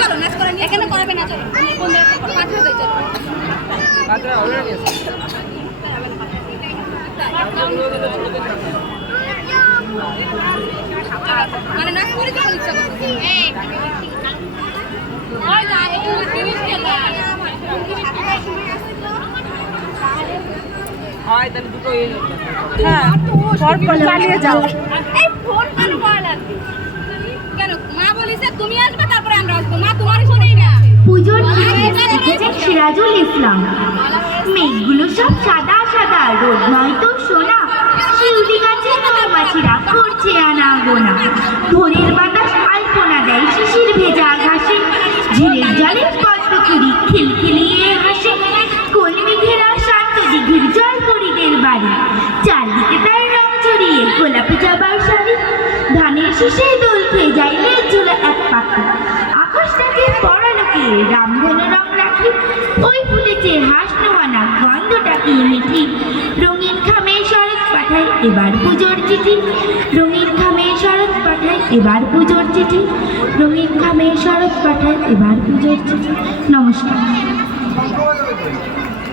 চলো নাচ করা এখানে করাবে না, চলো পাথর দেয়, চলো পাথর অলরেডি আছে। মানে নাচ করে যখন ইচ্ছা করছে চালিয়ে যাও। কেন মা বলিছে তুমি আসবে তারপরে আমরা আসবো, মা তোমারই শোনেই না। পুজোর লিখেছেন সিরাজুল ইসলাম। মেঘগুলো সব সাদা সাদা, রোদ নয়তো সোনা, শিউলি গাছে মৌমাছিরা করছে আনাগোনা। ভোরের বাতাস আলপনা দেয় শিশির ভেজা ঘাসে, ঝিলের জলে পদ্মকুড়ি খিলখিলিয়ে হাসে। কলমি ঘেরা শান্ত দিঘির জল পরিদের বাড়ি, চারদিকে তার রং ছড়িয়ে গোলাপি জবার শাড়ি। ধানের শীষে দোল খেয়ে যায় লেজ ঝোলা এক পাখি, আকাশটাকে পড়ালোকে রামধনু রং রাখি। ওই ফুটেছে হাঁস নোয়ানা, গন্ধটা কি মিঠি। রঙিন খামে শরৎ পাঠায় এবার পুজোর চিঠি, রঙিন খামে শরৎ পাঠায় এবার পুজোর চিঠি, রঙিন খামে শরৎ পাঠায় এবার পুজোর চিঠি। নমস্কার।